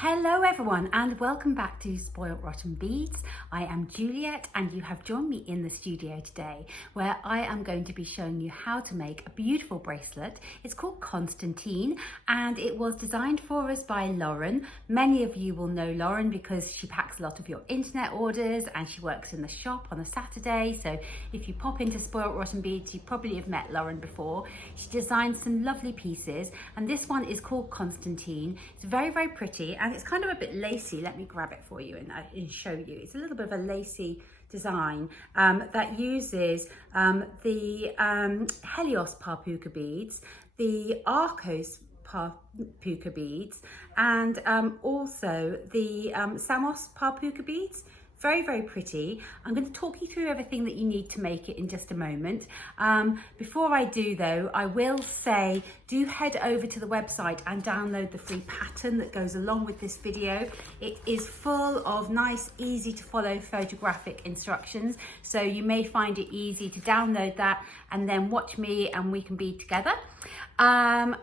Hello everyone and welcome back to Spoilt Rotten Beads. I am Juliet and you have joined me in the studio today where I am going to be showing you how to make a beautiful bracelet. It's called Constantine and it was designed for us by Lauren. Many of you will know Lauren because she packs a lot of your internet orders and she works in the shop on a Saturday. So if you pop into Spoilt Rotten Beads, you probably have met Lauren before. She designed some lovely pieces and this one is called Constantine. It's very, very pretty. And it's kind of a bit lacy. Let me grab it for you and show you. It's a little bit of a lacy design that uses the Helios Par Puca beads, the Arcos Par Puca beads, and also the Samos Par Puca beads. Very, very pretty. I'm going to talk you through everything that you need to make it in just a moment. Before I do though, I will say do head over to the website and download the free pattern that goes along with this video. It is full of nice, easy to follow photographic instructions. So you may find it easy to download that and then watch me and we can bead together. And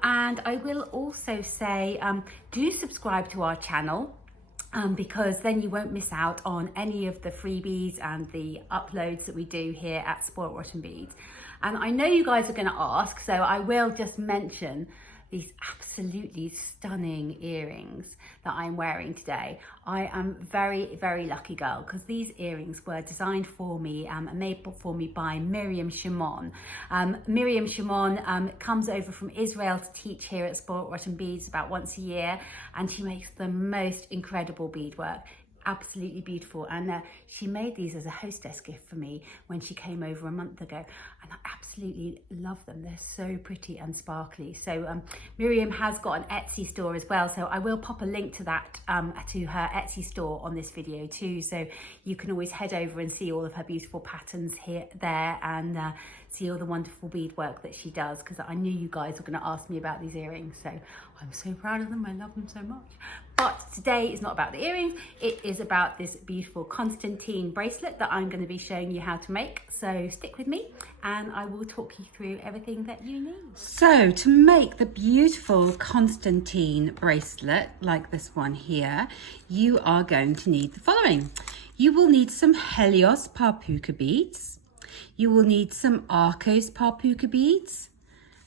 I will also say, do subscribe to our channel. Because then you won't miss out on any of the freebies and the uploads that we do here at Spoilt Rotten Beads. And I know you guys are going to ask, so I will just mention these absolutely stunning earrings that I'm wearing today. I am very, very lucky girl because these earrings were designed for me and made for me by Miriam Shimon. Miriam Shimon comes over from Israel to teach here at Spoilt Rotten Beads about once a year, and she makes the most incredible beadwork. Absolutely beautiful, and she made these as a hostess gift for me when she came over a month ago, and I absolutely love them. They're so pretty and sparkly. So Miriam has got an Etsy store as well, so I will pop a link to that to her Etsy store on this video too, so you can always head over and see all of her beautiful patterns there and see all the wonderful beadwork that she does, because I knew you guys were going to ask me about these earrings, so I'm so proud of them. I love them so much. But today is not about the earrings, it is about this beautiful Constantine bracelet that I'm going to be showing you how to make. So stick with me and I will talk you through everything that you need. So to make the beautiful Constantine bracelet like this one here, you are going to need the following. You will need some Helios Par Puca beads. You will need some Arcos Par Puca beads,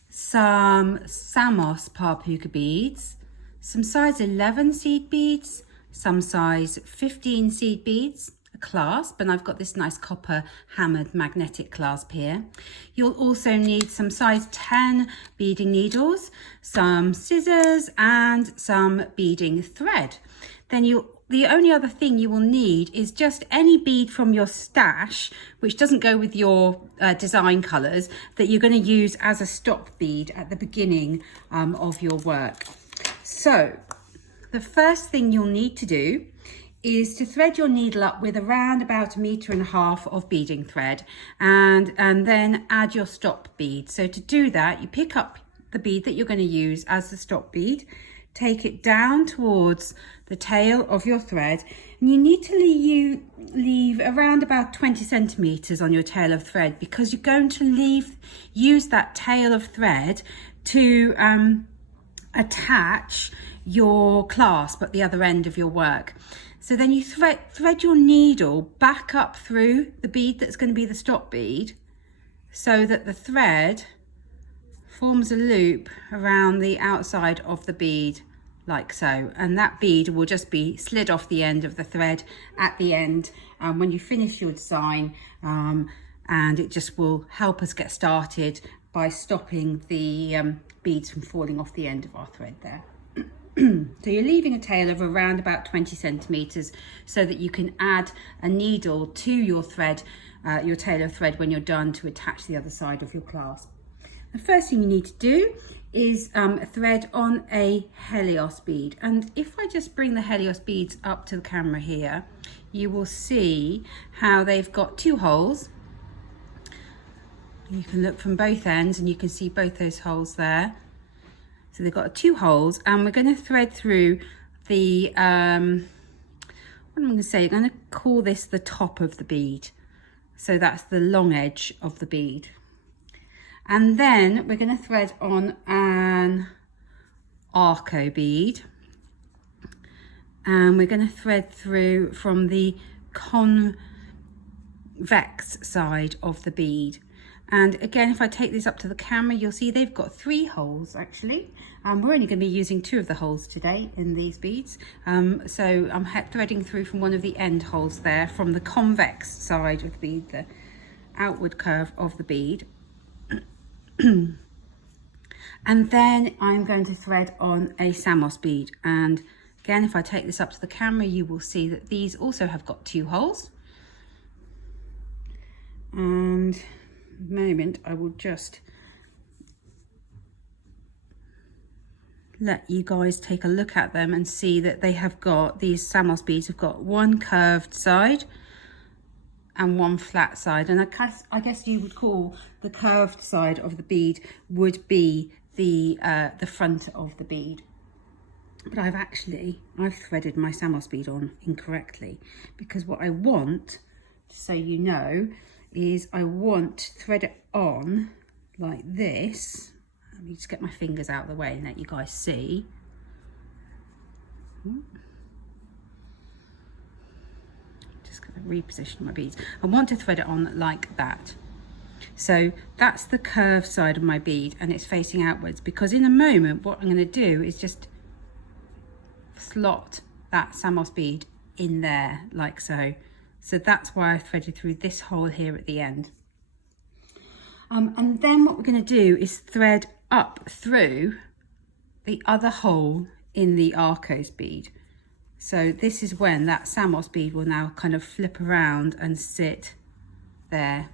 some Samos Par Puca beads, some size 11 seed beads, some size 15 seed beads, a clasp, and I've got this nice copper hammered magnetic clasp here. You'll also need some size 10 beading needles, some scissors and some beading thread. Then the only other thing you will need is just any bead from your stash, which doesn't go with your design colours, that you're going to use as a stop bead at the beginning of your work. So the first thing you'll need to do is to thread your needle up with around about 1.5 meters of beading thread and then add your stop bead. So to do that, you pick up the bead that you're going to use as the stop bead, take it down towards the tail of your thread, and you need to leave around about 20 centimeters on your tail of thread, because you're going to use that tail of thread to attach your clasp at the other end of your work. So then you thread your needle back up through the bead that's going to be the stop bead, so that the thread forms a loop around the outside of the bead like so, and that bead will just be slid off the end of the thread at the end when you finish your design, and it just will help us get started by stopping the beads from falling off the end of our thread there. So you're leaving a tail of around about 20 centimeters so that you can add a needle to your thread, your tail of thread, when you're done to attach the other side of your clasp. The first thing you need to do is thread on a Helios bead, and if I just bring the Helios beads up to the camera here, you will see how they've got two holes. You can look from both ends and you can see both those holes there. So they've got two holes, and we're going to thread through the what am I going to say, I'm going to call this the top of the bead, so that's the long edge of the bead. And then we're going to thread on an arco bead, and we're going to thread through from the convex side of the bead. And again, if I take this up to the camera, you'll see they've got 3 holes actually. We're only going to be using 2 of the holes today in these beads. So I'm threading through from one of the end holes there from the convex side of the bead, the outward curve of the bead. And then I'm going to thread on a Samos bead. And again, if I take this up to the camera, you will see that these also have got 2 holes. And moment, I will just let you guys take a look at them and see that they have got, these Samos beads have got 1 curved side and 1 flat side. And I guess you would call the curved side of the bead would be the front of the bead. But I've threaded my Samos bead on incorrectly, because what I want, so you know, is I want to thread it on like this. Let me just get my fingers out of the way and let you guys see. Just going to reposition my beads. I want to thread it on like that. So that's the curved side of my bead and it's facing outwards, because in a moment what I'm going to do is just slot that Samos bead in there like so. So that's why I threaded through this hole here at the end. And then what we're going to do is thread up through the other hole in the Arcos bead. So this is when that Samos bead will now kind of flip around and sit there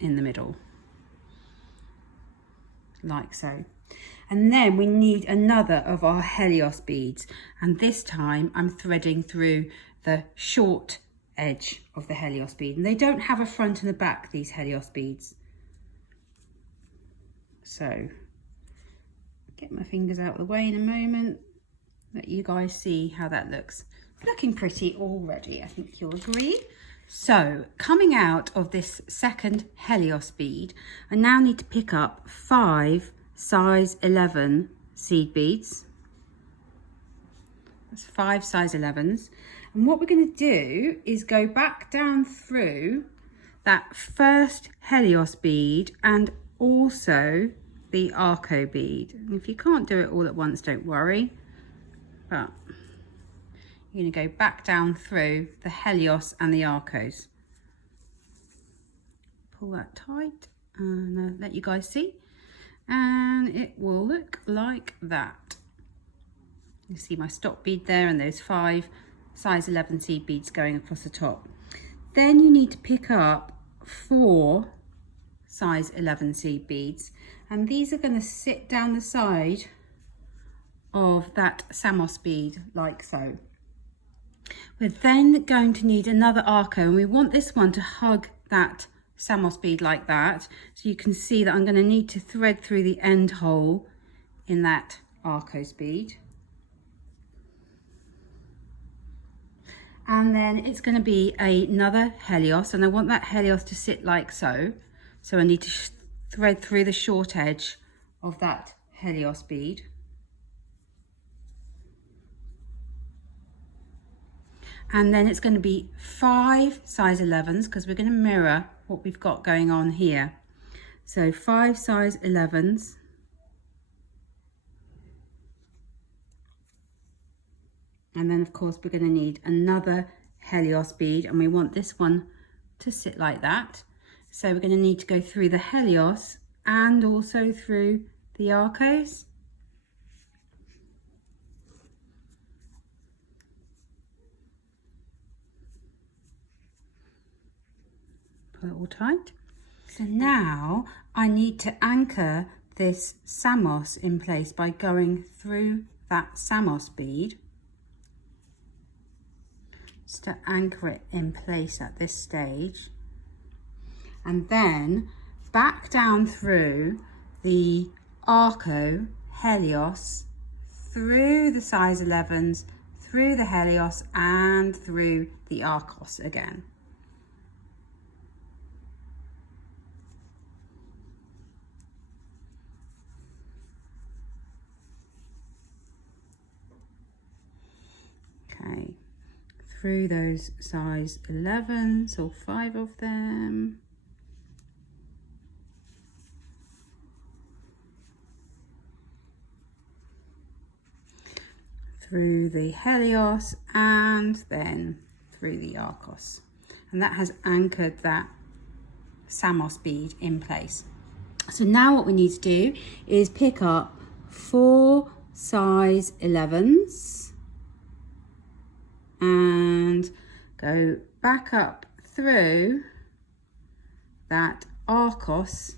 in the middle, like so. And then we need another of our Helios beads, and this time I'm threading through the short edge of the Helios bead, and they don't have a front and a back, these Helios beads. So get my fingers out of the way in a moment, let you guys see how that looks. It's looking pretty already, I think you'll agree. So coming out of this second Helios bead, I now need to pick up 5 size 11 seed beads. That's 5 size 11s. And what we're going to do is go back down through that first Helios bead and also the Arco bead. And if you can't do it all at once, don't worry, but you're going to go back down through the Helios and the Arcos. Pull that tight and let you guys see, and it will look like that. You see my stop bead there and those 5 size 11 seed beads going across the top. Then you need to pick up 4 size 11 seed beads, and these are going to sit down the side of that Samos bead like so. We're then going to need another Arco, and we want this one to hug that Samos bead like that. So you can see that I'm going to need to thread through the end hole in that Arcos bead. And then it's going to be another Helios, and I want that Helios to sit like so. So I need to thread through the short edge of that Helios bead. And then it's going to be 5 size 11s, because we're going to mirror what we've got going on here. So 5 size 11s. And then of course we're going to need another Helios bead, and we want this one to sit like that. So we're going to need to go through the Helios and also through the Arcos. Pull it all tight. So now I need to anchor this Samos in place by going through that Samos bead. Just to anchor it in place at this stage. And then back down through the Arco, Helios, through the size 11s, through the Helios and through the Arcos again. through those size 11s, all 5 of them. Through the Helios and then through the Arcos. And that has anchored that Samos bead in place. So now what we need to do is pick up 4 size 11s and go back up through that Arcos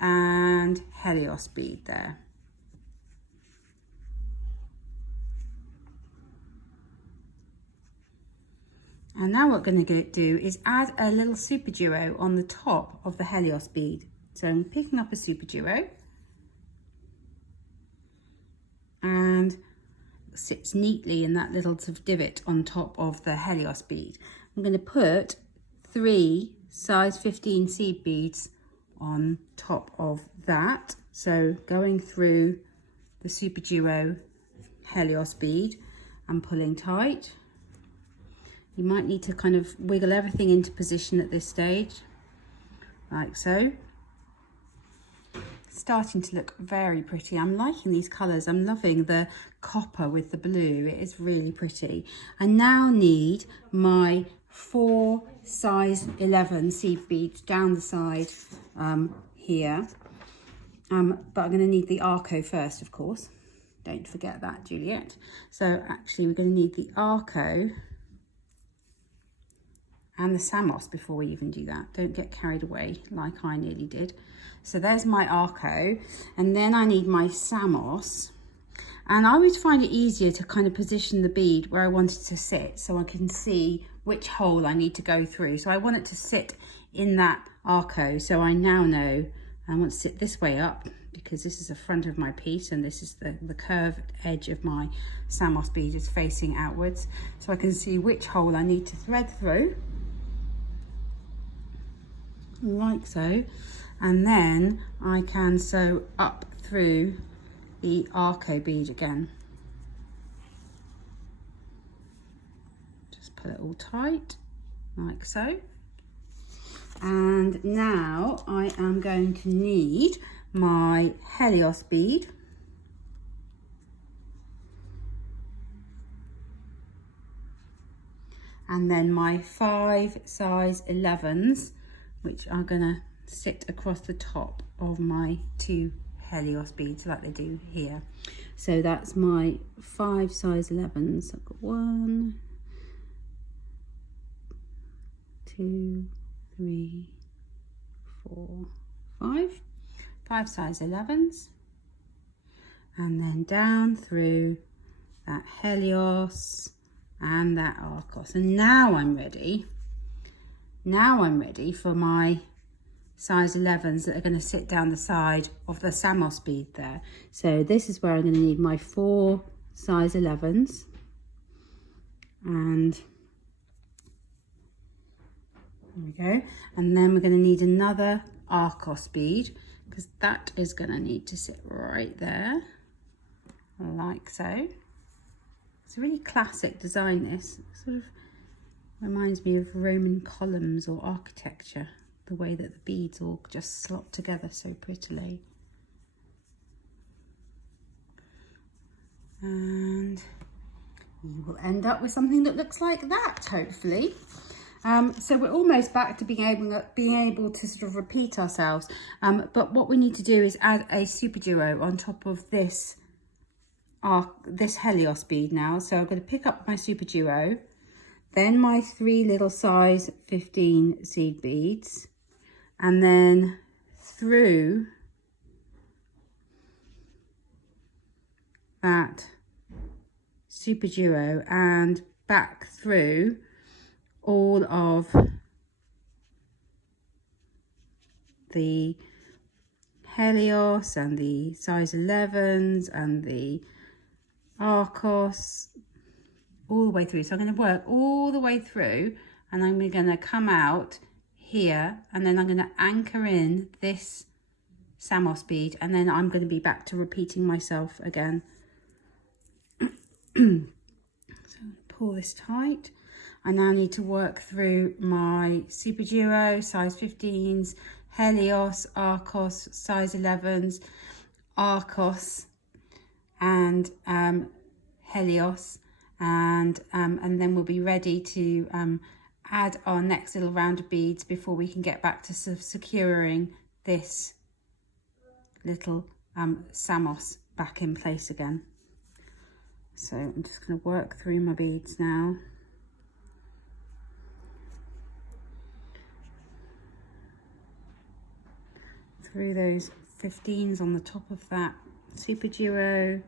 and Helios bead there. And now what we're going to do is add a little SuperDuo on the top of the Helios bead. So I'm picking up a SuperDuo and it sits neatly in that little sort of divot on top of the Helios bead. I'm going to put 3 size 15 seed beads on top of that. So going through the SuperDuo Helios bead and pulling tight. You might need to kind of wiggle everything into position at this stage, like so. It's starting to look very pretty. I'm liking these colours. I'm loving the copper with the blue. It is really pretty. I now need my 4 size 11 seed beads down the side here. But I'm going to need the Arco first, of course. Don't forget that, Juliet. So actually we're going to need the Arco and the Samos before we even do that. Don't get carried away like I nearly did. So there's my Arco, and then I need my Samos. And I always find it easier to kind of position the bead where I want it to sit so I can see which hole I need to go through. So I want it to sit in that Arco, so I now know I want to sit this way up because this is the front of my piece and this is the curved edge of my Samos bead is facing outwards. So I can see which hole I need to thread through, like so, and then I can sew up through the Arco bead again. Just pull it all tight, like so. And now I am going to need my Helios bead. And then my 5 size 11s, which are gonna sit across the top of my 2 Helios beads like they do here. So that's my 5 size 11s. I've got 1, 2, 3, 4, 5 size 11s, and then down through that Helios and that Arcos. And now I'm ready for my size 11s that are going to sit down the side of the Samos bead there. So this is where I'm going to need my 4 size 11s, and there we go. And then we're going to need another Arcos bead because that is going to need to sit right there, like so. It's a really classic design, this. It sort of reminds me of Roman columns or architecture, the way that the beads all just slot together so prettily. And you will end up with something that looks like that, hopefully. So we're almost back to being able to sort of repeat ourselves. But what we need to do is add a SuperDuo on top of this Helios bead now. So I'm going to pick up my SuperDuo, then my 3 little size 15 seed beads, and then through that SuperDuo and back through all of the Helios and the size 11s and the Arcos, all the way through. So I'm going to work all the way through, and I'm going to come out here, and then I'm going to anchor in this Samos bead, and then I'm going to be back to repeating myself again. So pull this tight. I now need to work through my SuperDuo size 15s, Helios, Arcos, size 11s, Arcos, and Helios, and then we'll be ready to add our next little round of beads before we can get back to sort of securing this little Samos back in place again. So I'm just going to work through my beads now. Through those 15s on the top of that SuperDuo,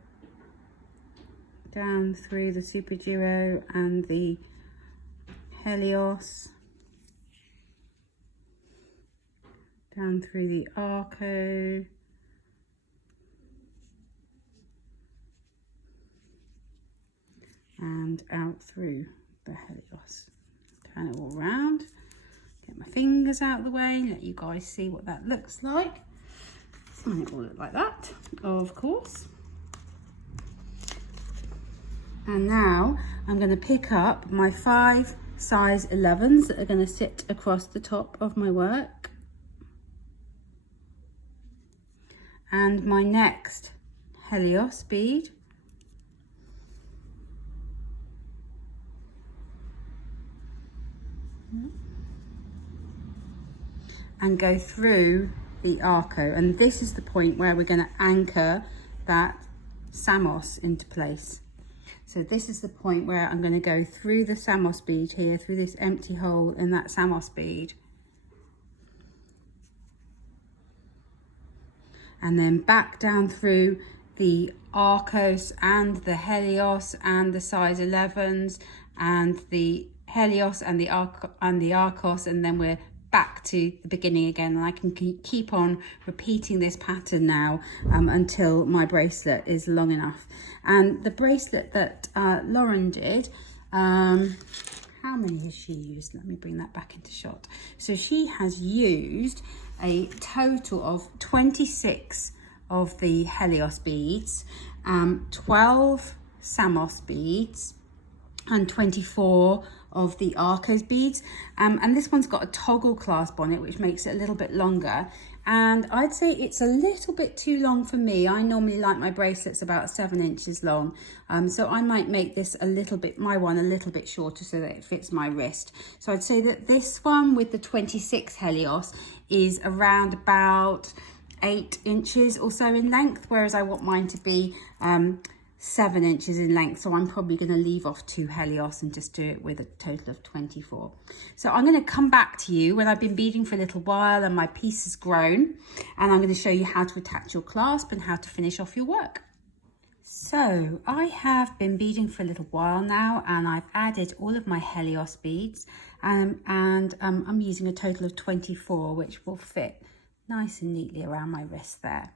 down through the SuperDuo and the Helios, down through the Arco, and out through the Helios. Turn it all around, get my fingers out of the way, let you guys see what that looks like. And it will look like that, of course. And now I'm going to pick up my 5 size 11s that are going to sit across the top of my work. And my next Helios bead. And go through the arco, and this is the point where we're going to anchor that Samos into place. So this is the point where I'm going to go through the Samos bead here, through this empty hole in that Samos bead, and then back down through the Arcos and the Helios and the size 11s and the Helios and the Arcos, and then we're back to the beginning again, and I can keep on repeating this pattern now until my bracelet is long enough. And the bracelet that Lauren did, how many has she used? Let me bring that back into shot. So she has used a total of 26 of the Helios beads, 12 Samos beads, and 24 of the Arcos beads, and this one's got a toggle clasp on it, which makes it a little bit longer, and I'd say it's a little bit too long for me. I normally like my bracelets about 7 inches long, so I might make this a little bit, my one a little bit shorter so that it fits my wrist. So I'd say that this one with the 26 Helios is around about 8 inches or so in length, whereas I want mine to be 7 inches in length, so I'm probably going to leave off 2 Helios and just do it with a total of 24. So I'm going to come back to you when I've been beading for a little while and my piece has grown, and I'm going to show you how to attach your clasp and how to finish off your work. So I have been beading for a little while now, and I've added all of my Helios beads, and I'm using a total of 24, which will fit nice and neatly around my wrist there,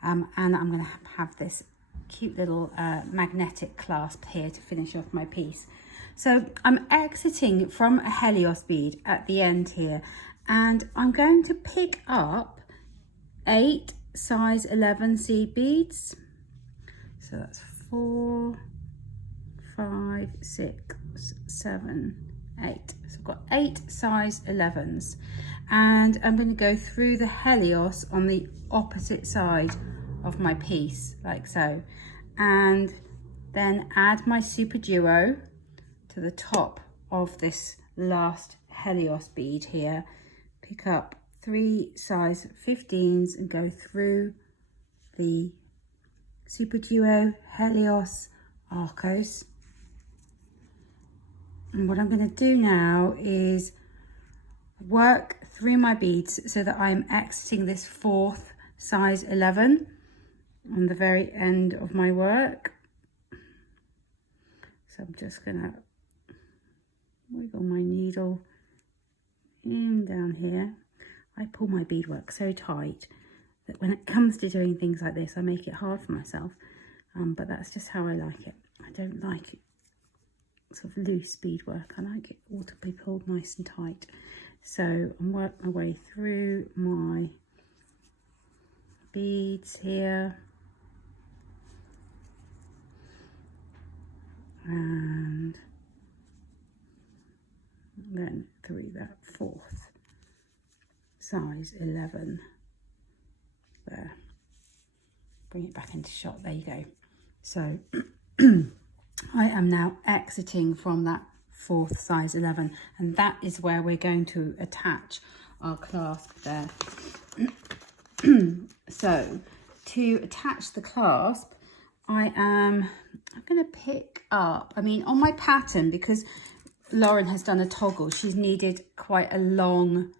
and I'm going to have this cute little magnetic clasp here to finish off my piece. So I'm exiting from a Helios bead at the end here, and I'm going to pick up 8 size 11 seed beads. So that's 4, 5, 6, 7, 8. So I've got 8 size 11s, and I'm going to go through the Helios on the opposite side of my piece, like so, and then add my SuperDuo to the top of this last Helios bead here. Pick up 3 size 15s and go through the SuperDuo, Helios, Arcos. And what I'm going to do now is work through my beads so that I'm exiting this 4th size 11 on the very end of my work. So I'm just going to wiggle my needle in down here. I pull my beadwork so tight that when it comes to doing things like this, I make it hard for myself, but that's just how I like it. I don't like it sort of loose beadwork. I like it all to be pulled nice and tight. So I'm working my way through my beads here, and through that 4th size 11 there. Bring it back into shot, there you go. So I am now exiting from that 4th size 11, and that is where we're going to attach our clasp there. So to attach the clasp, I'm going to pick up, on my pattern, because Lauren has done a toggle, she's needed quite a long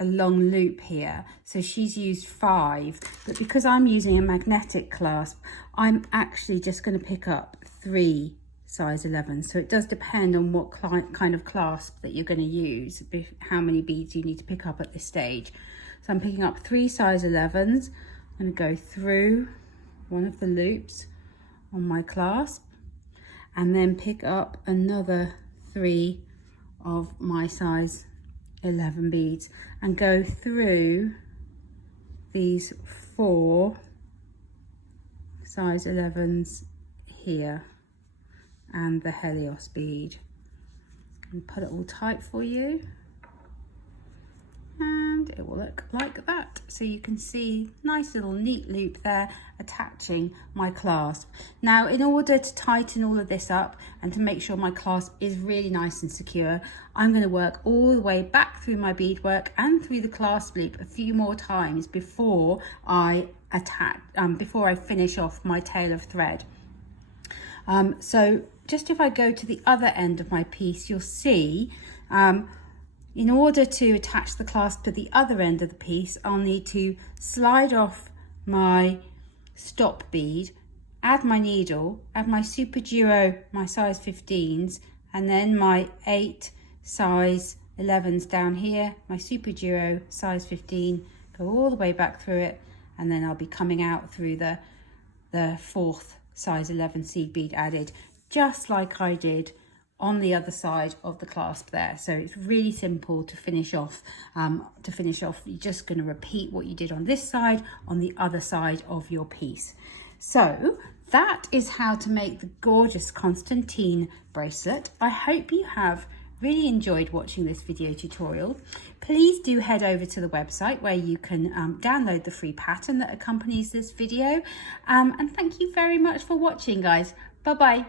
loop here, so she's used 5, but because I'm using a magnetic clasp, I'm actually just going to pick up 3 size 11. So it does depend on what kind of clasp that you're going to use, how many beads you need to pick up at this stage. So I'm picking up 3 size 11s. I'm going to go through one of the loops on my clasp and then pick up another 3 of my size 11 beads and go through these 4 size 11s here and the Helios bead, and put it all tight for you, and it will look like that. So you can see nice little neat loop there attaching my clasp. Now, in order to tighten all of this up and to make sure my clasp is really nice and secure, I'm going to work all the way back through my beadwork and through the clasp loop a few more times before I finish off my tail of thread. So just if I go to the other end of my piece, you'll see in order to attach the clasp to the other end of the piece, I'll need to slide off my stop bead, add my needle, add my SuperDuo, my size 15s, and then my 8 size 11s down here, my SuperDuo size 15, go all the way back through it, and then I'll be coming out through the 4th size 11 seed bead added, just like I did on the other side of the clasp there. So it's really simple to finish off. You're just going to repeat what you did on this side on the other side of your piece. So that is how to make the gorgeous Constantine bracelet. I hope you have really enjoyed watching this video tutorial. Please do head over to the website where you can download the free pattern that accompanies this video. And thank you very much for watching, guys. Bye bye.